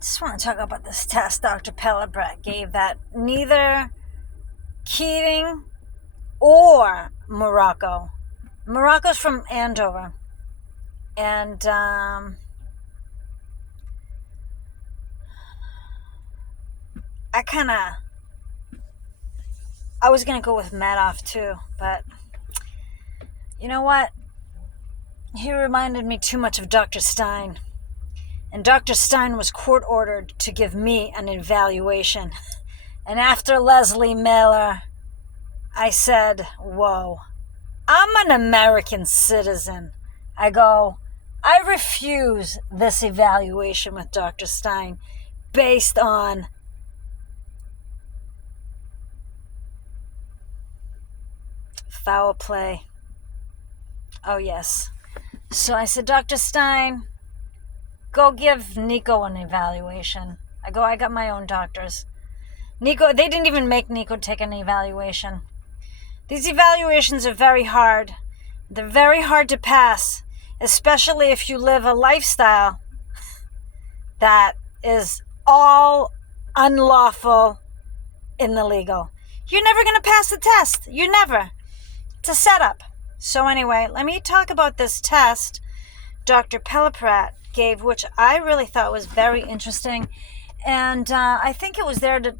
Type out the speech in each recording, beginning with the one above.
Just want to talk about this test Dr. Pellebrett gave that neither Keating or Morocco. Morocco's from Andover. And I was going to go with Madoff too, but you know what? He reminded me too much of Dr. Stein. And Dr. Stein was court ordered to give me an evaluation. And after Leslie Miller, I said, whoa, I'm an American citizen. I refuse this evaluation with Dr. Stein based on foul play. Oh, yes. So I said, Dr. Stein, go give Nico an evaluation. I got my own doctors. Nico, they didn't even make Nico take an evaluation. These evaluations are very hard. They're very hard to pass, especially if you live a lifestyle that is all unlawful and illegal. You're never going to pass the test. You're never. It's a setup. So anyway, let me talk about this test Dr. Pellebrett gave, which I really thought was very interesting. And I think it was there to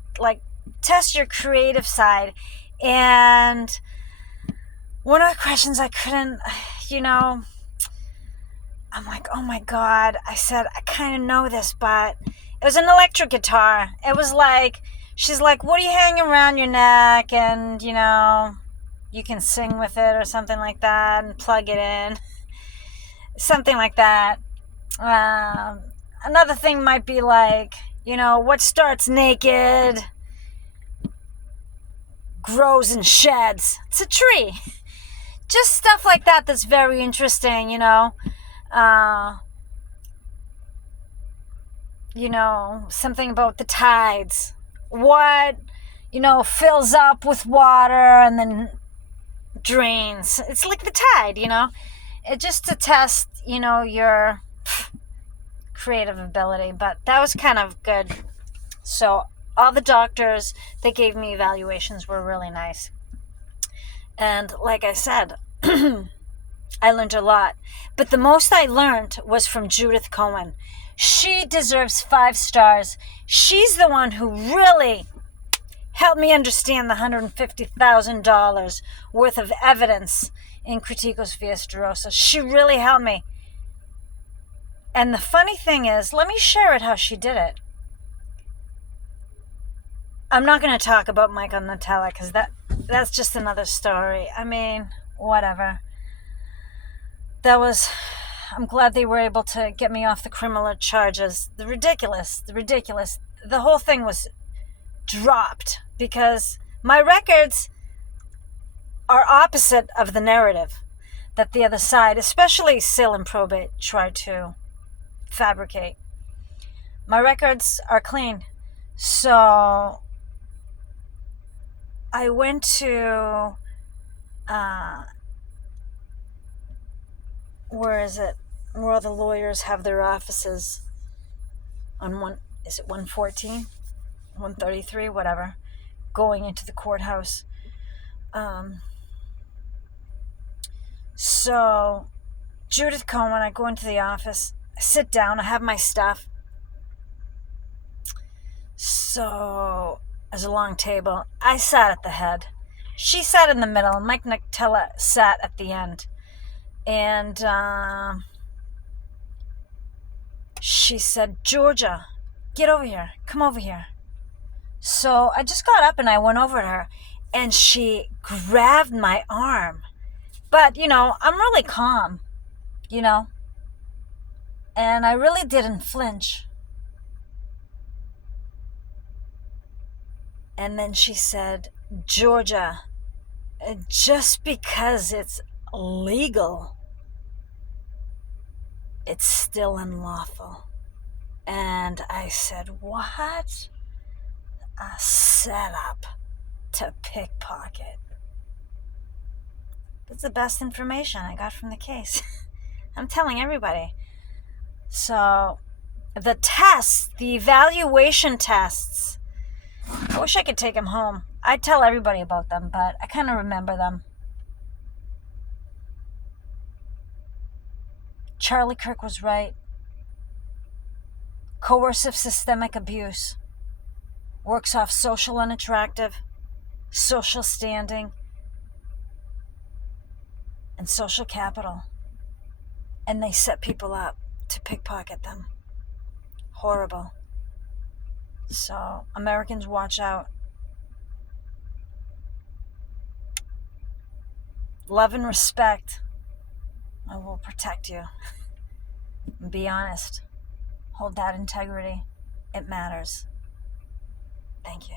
test your creative side. And one of the questions I couldn't, I'm like, oh my God. I said, I kind of know this, but it was an electric guitar. It was like, she's like, what are you hanging around your neck? And, you can sing with it or something like that and plug it in. Something like that. Another thing might be like, what starts naked grows and sheds. It's a tree. Just stuff like that that's very interesting, something about the tides. What, fills up with water and then drains. It's like the tide, It just to test, your creative ability. But that was kind of good. So all the doctors that gave me evaluations were really nice. And like I said, I learned a lot. But the most I learned was from Judith Cohen. She deserves 5 stars. She's the one who really helped me understand the $150,000 worth of evidence in Criticos via Starosta. She really helped me. And the funny thing is, let me share it how she did it. I'm not going to talk about Michael Nutella because that's just another story. I mean, whatever. I'm glad they were able to get me off the criminal charges. The ridiculous. The whole thing was dropped because my records are opposite of the narrative that the other side, especially Sale and Probate, tried to fabricate. My records are clean. So I went to where is it? Where all the lawyers have their offices on is it 114? 133, whatever, going into the courthouse. So Judith Cohen, I go into the office, I sit down, I have my stuff. So there's a long table. I sat at the head. She sat in the middle, and Mike Nutella sat at the end. And she said, Georgia, get over here. Come over here. So I just got up and I went over to her. And she grabbed my arm. But, I'm really calm, And I really didn't flinch. And then she said, Georgia, just because it's legal, it's still unlawful. And I said, what? A setup to pickpocket. That's the best information I got from the case. I'm telling everybody. So The tests, the evaluation tests. I wish I could take them home. I tell everybody about them, but I kind of remember them. Charlie Kirk was right. Coercive systemic abuse works off social unattractive, social standing, and social capital. And they set people up to pickpocket them. Horrible. So, Americans, watch out. Love and respect. I will protect you. Be honest. Hold that integrity. It matters. Thank you.